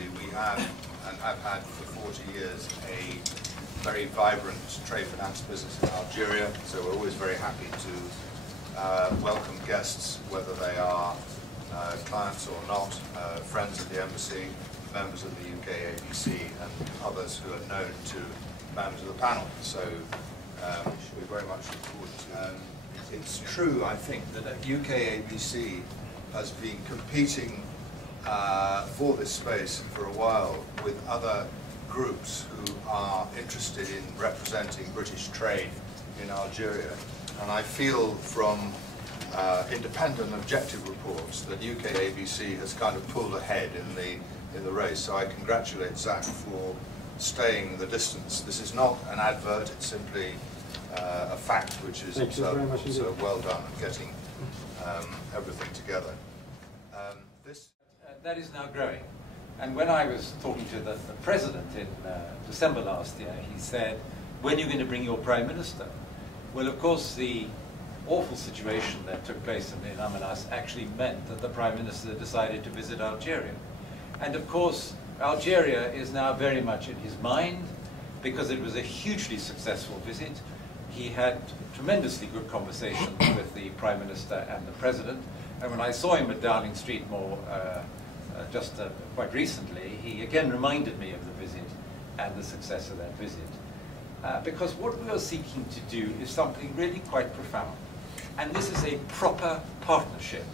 embassy, we have and have had for 40 years a very vibrant trade finance business in Algeria, so we're always very happy to welcome guests, whether they are clients or not, friends of the embassy, members of the UK ABC, and others who are known to members of the panel. So we very much look forward to it's true, I think, that UK ABC has been competing for this space for a while with other groups who are interested in representing British trade in Algeria. And I feel from independent objective reports that UK ABC has kind of pulled ahead in the race. So I congratulate Zach for staying the distance. This is not an advert, it's simply a fact which is observable. So well done at getting everything together. That is now growing. And when I was talking to the President in December last year, he said, when are you going to bring your Prime Minister? Well, of course, the awful situation that took place in Amenas actually meant that the Prime Minister decided to visit Algeria. And of course, Algeria is now very much in his mind because it was a hugely successful visit. He had tremendously good conversations with the Prime Minister and the President. And when I saw him at Downing Street just quite recently, he again reminded me of the visit and the success of that visit. Because what we are seeking to do is something really quite profound. And this is a proper partnership.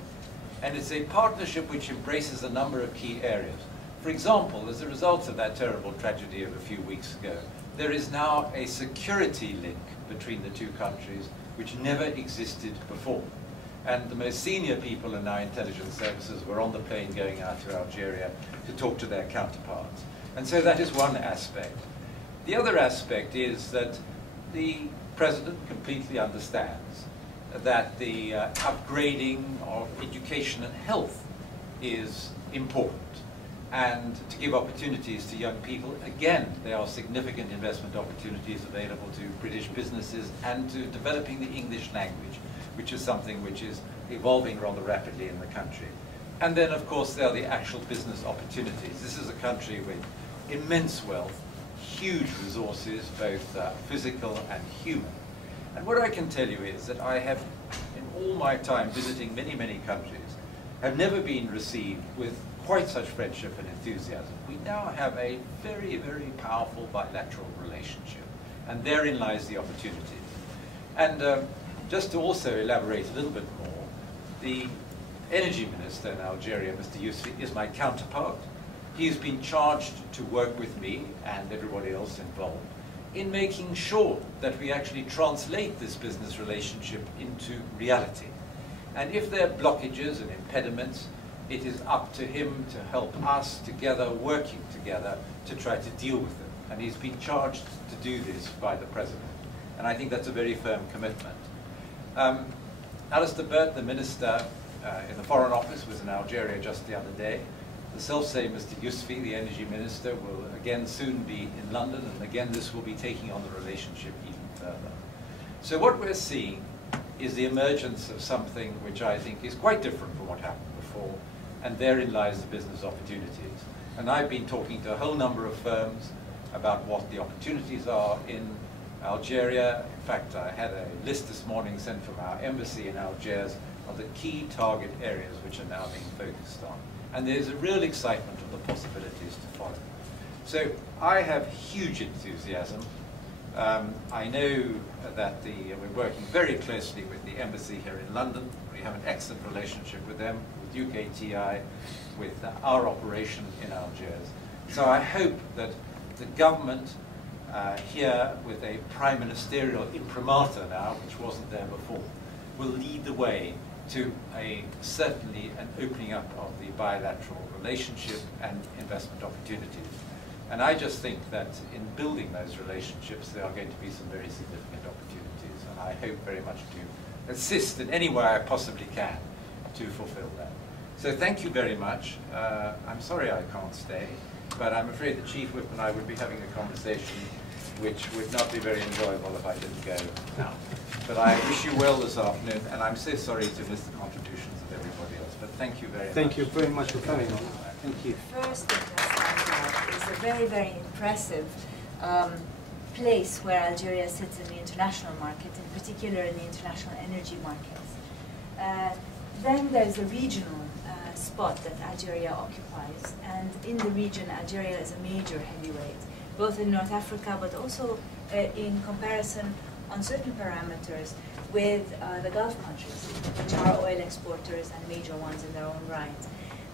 And it's a partnership which embraces a number of key areas. For example, as a result of that terrible tragedy of a few weeks ago, there is now a security link between the two countries which never existed before. And the most senior people in our intelligence services were on the plane going out to Algeria to talk to their counterparts. And so that is one aspect. The other aspect is that the President completely understands that the upgrading of education and health is important. And to give opportunities to young people, again, there are significant investment opportunities available to British businesses and to developing the English language, which is something which is evolving rather rapidly in the country. And then, of course, there are the actual business opportunities. This is a country with immense wealth, huge resources, both physical and human. And what I can tell you is that I have, in all my time visiting many, many countries, have never been received with quite such friendship and enthusiasm. We now have a very, very powerful bilateral relationship, and therein lies the opportunity. And just to also elaborate a little bit more, the Energy Minister in Algeria, Mr. Yousfi, is my counterpart. He has been charged to work with me and everybody else involved in making sure that we actually translate this business relationship into reality. And if there are blockages and impediments, it is up to him to help us together, working together, to try to deal with them. And he's been charged to do this by the President. And I think that's a very firm commitment. Alistair Burt, the Minister in the Foreign Office, was in Algeria just the other day. The self-same Mr. Yousfi, the Energy Minister, will again soon be in London, and again this will be taking on the relationship even further. So what we're seeing is the emergence of something which I think is quite different from what happened before, and therein lies the business opportunities. And I've been talking to a whole number of firms about what the opportunities are in Algeria. In fact, I had a list this morning sent from our embassy in Algiers of the key target areas which are now being focused on. And there's a real excitement of the possibilities to follow. So I have huge enthusiasm. I know that we're working very closely with the embassy here in London. We have an excellent relationship with them, with UKTI, with our operation in Algiers. So I hope that the government here, with a prime ministerial imprimatur now, which wasn't there before, will lead the way to certainly an opening up of the bilateral relationship and investment opportunities. And I just think that in building those relationships, there are going to be some very significant opportunities. And I hope very much to assist in any way I possibly can to fulfill that. So thank you very much. I'm sorry I can't stay, but I'm afraid the Chief Whip and I would be having a conversation which would not be very enjoyable if I didn't go now. But I wish you well this afternoon, and I'm so sorry to miss the contributions of everybody else. But thank you very much. Thank you very much for coming on. Thank you. First, very, very impressive place where Algeria sits in the international market, in particular in the international energy markets. Then there's a regional spot that Algeria occupies, and in the region Algeria is a major heavyweight, both in North Africa but also in comparison on certain parameters with the Gulf countries, which are oil exporters and major ones in their own right.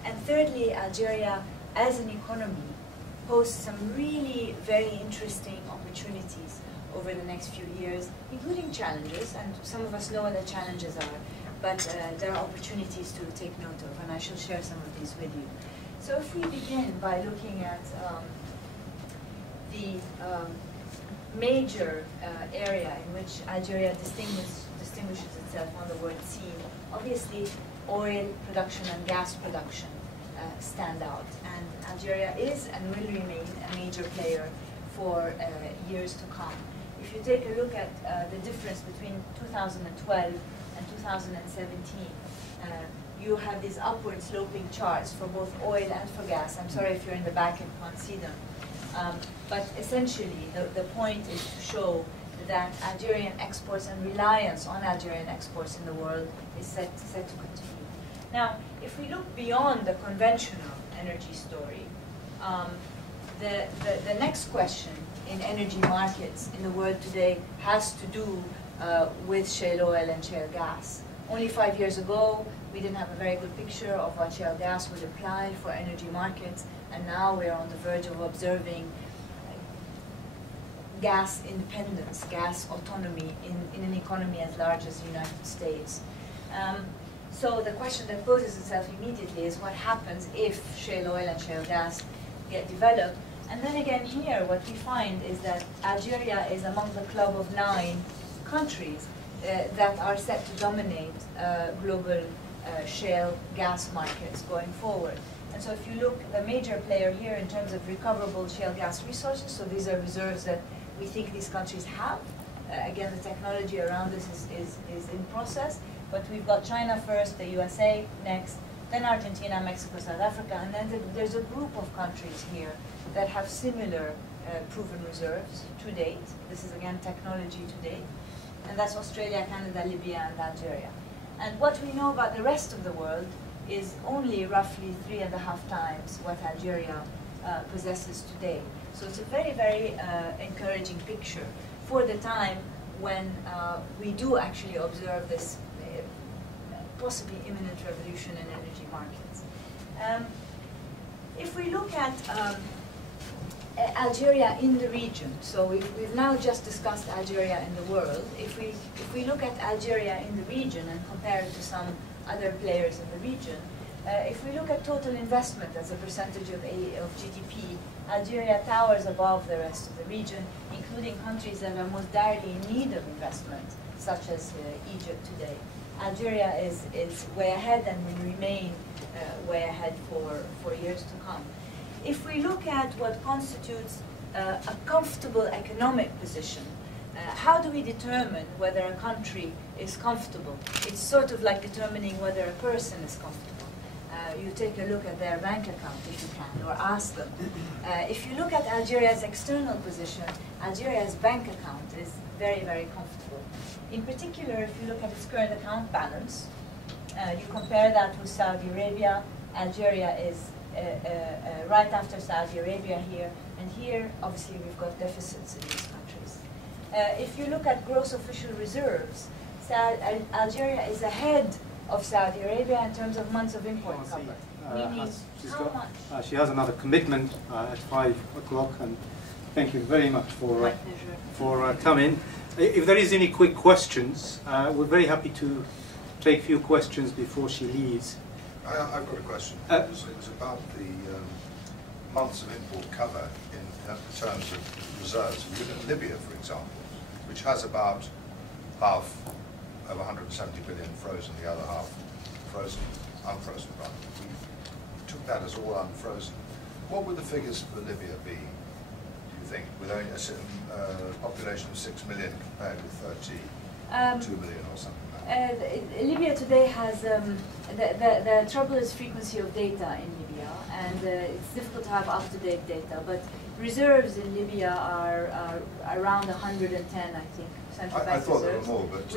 And thirdly, Algeria as an economy poses some really very interesting opportunities over the next few years, including challenges, and some of us know what the challenges are, but there are opportunities to take note of, and I shall share some of these with you. So if we begin by looking at the major area in which Algeria distinguishes itself on the world scene, obviously oil production and gas production stand out, and Algeria is and will remain a major player for years to come. If you take a look at the difference between 2012 and 2017, you have these upward sloping charts for both oil and for gas. I'm sorry if you're in the back and can't see them. But essentially, the point is to show that Algerian exports and reliance on Algerian exports in the world is set to continue. Now, if we look beyond the conventional energy story, the next question in energy markets in the world today has to do with shale oil and shale gas. Only 5 years ago, we didn't have a very good picture of what shale gas would apply for energy markets, and now we're on the verge of observing gas independence, gas autonomy in an economy as large as the United States. So the question that poses itself immediately is what happens if shale oil and shale gas get developed? And then again here, what we find is that Algeria is among the club of 9 countries that are set to dominate global shale gas markets going forward. And so if you look, the major player here in terms of recoverable shale gas resources, so these are reserves that we think these countries have. Again, the technology around this is in process, but we've got China first, the USA next, then Argentina, Mexico, South Africa, and then there's a group of countries here that have similar proven reserves to date. This is again technology to date, and that's Australia, Canada, Libya, and Algeria. And what we know about the rest of the world is only roughly 3.5 times what Algeria possesses today. So it's a very, very encouraging picture for the time when we do actually observe this possibly imminent revolution in energy markets. If we look at Algeria in the region, so we've now just discussed Algeria in the world. If we look at Algeria in the region and compare it to some other players in the region, if we look at total investment as a percentage of GDP, Algeria towers above the rest of the region, including countries that are most direly in need of investment, such as Egypt today. Algeria is way ahead and will remain way ahead for years to come. If we look at what constitutes a comfortable economic position, how do we determine whether a country is comfortable? It's sort of like determining whether a person is comfortable. You take a look at their bank account if you can, or ask them. If you look at Algeria's external position, Algeria's bank account is very, very comfortable. In particular, if you look at its current account balance, you compare that with Saudi Arabia. Algeria is right after Saudi Arabia here, and here, obviously, we've got deficits in these countries. If you look at gross official reserves, Algeria is ahead of Saudi Arabia in terms of months of import cover. Meaning, how much? She has another commitment at 5 o'clock, and thank you very much for coming. If there is any quick questions, we're very happy to take a few questions before she leaves. I've got a question. It was about the months of import cover in terms of reserves. If you look at Libya, for example, which has about half of 170 billion frozen, the other half unfrozen rather. We took that as all unfrozen. What would the figures for Libya be, do you think, with only a population of 6 million compared with 32 million or something like that? Libya today has, the trouble is frequency of data in Libya, and it's difficult to have up-to-date data. But reserves in Libya are around 110, I think. Central bank I thought there were reserves. more, but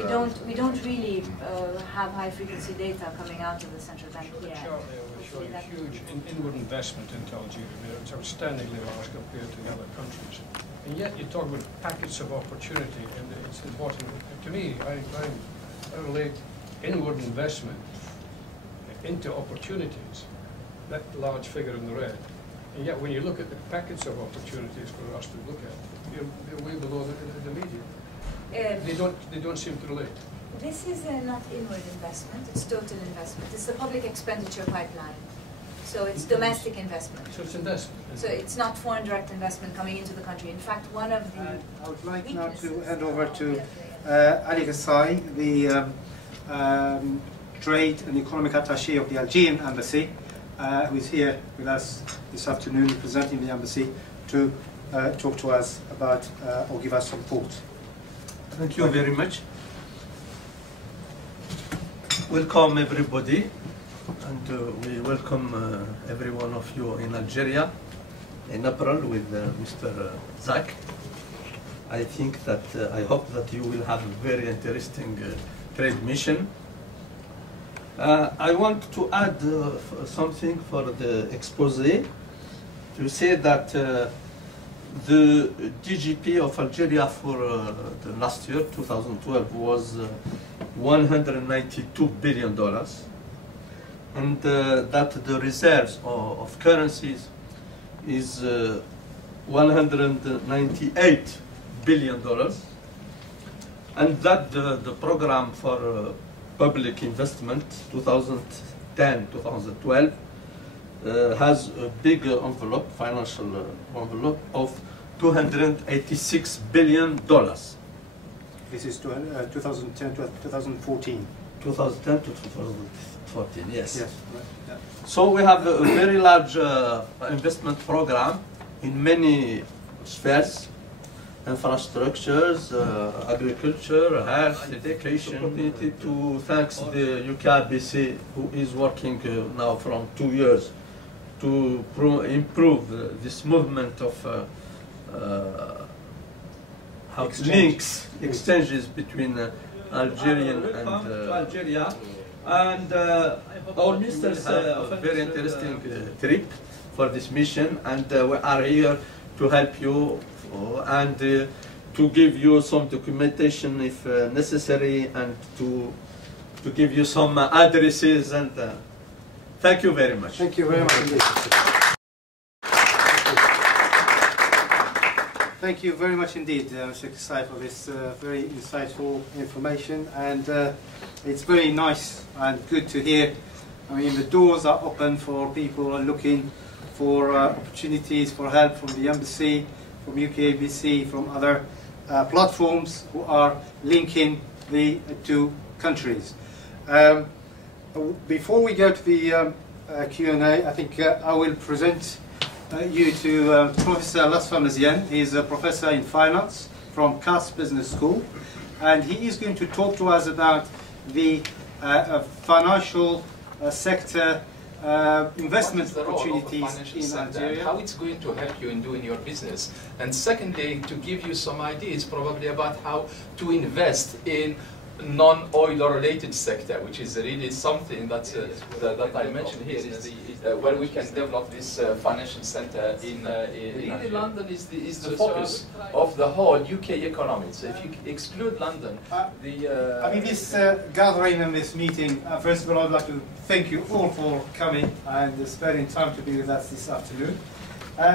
We don't really have high-frequency data coming out of the central bank yet. Showing huge inward investment into Algeria. It's outstandingly large compared to the other countries. And yet you talk about packets of opportunity, and it's important. To me, I relate inward investment into opportunities, that large figure in the red. And yet when you look at the packets of opportunities for us to look at, they're way below the median. They don't seem to relate. This is not inward investment, it's total investment. It's the public expenditure pipeline. So it's domestic investment. So it's investment. So it's not foreign direct investment coming into the country. In fact, one of the I would like now to hand over to Ali Gassai, the Trade and Economic Attaché of the Algerian Embassy, who is here with us this afternoon representing the Embassy to talk to us about or give us some thoughts. Thank you very much. Welcome everybody, and we welcome every one of you in Algeria in April with Mr. Zak. I think that I hope that you will have a very interesting trade mission. I want to add something for the expose to say that the GDP of Algeria for the last year, 2012, was $192 billion, and that the reserves of currencies is $198 billion, and that the program for public investment 2010-2012 has a big envelope, financial envelope of $286 billion. This is 2010 to 2014. 2010 to 2014, yes. Yes. Right. Yeah. So we have a very large investment program in many spheres: infrastructures, agriculture, health, education. Opportunity to thank the UKRBC, who is working now from 2 years to improve this movement of exchanges between Algerian and Algeria. And our ministers have a very interesting trip for this mission, and we are here to help you and to give you some documentation if necessary, and to give you some addresses. And thank you very much. Thank you very much indeed. Thank you very much indeed, Mr. Gassai, for this very insightful information, and it's very nice and good to hear. I mean, the doors are open for people who are looking for opportunities for help from the embassy, from UKABC, from other platforms who are linking the two countries. Before we go to the Q&A, I think I will present you to Professor Las Famasian. He is a professor in finance from CAS Business School, and he is going to talk to us about the financial sector investment opportunities in Algeria. How it's going to help you in doing your business. And secondly, to give you some ideas probably about how to invest in non-oil related sector, which is really something that I mentioned here, is where we can develop this financial center in really London is the focus of the whole UK economy. So if you exclude London, I mean, this gathering and this meeting, first of all, I'd like to thank you all for coming and spending time to be with us this afternoon.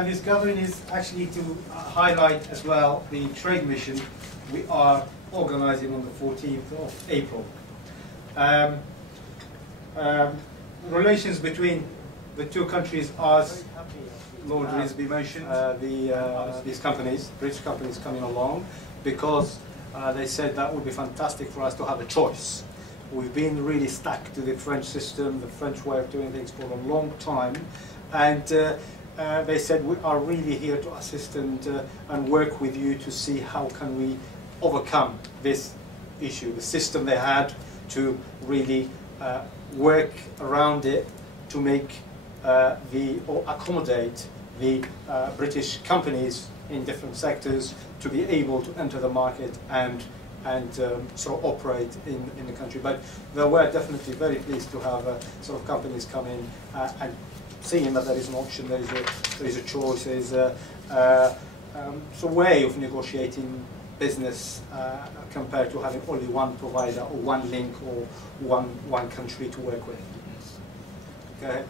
This gathering is actually to highlight as well the trade mission we are organizing on the 14th of April. Relations between the two countries, as Lord Risby mentioned, these companies, British companies, coming along because they said that would be fantastic for us to have a choice. We've been really stuck to the French system, the French way of doing things for a long time, and they said we are really here to assist and work with you to see how can we overcome this issue, the system they had, to really work around it to make or accommodate the British companies in different sectors to be able to enter the market and sort of operate in the country. But they were definitely very pleased to have sort of companies come in and seeing that there is an option, there is a choice, there is a way of negotiating business compared to having only one provider or one link or one country to work with. Go ahead.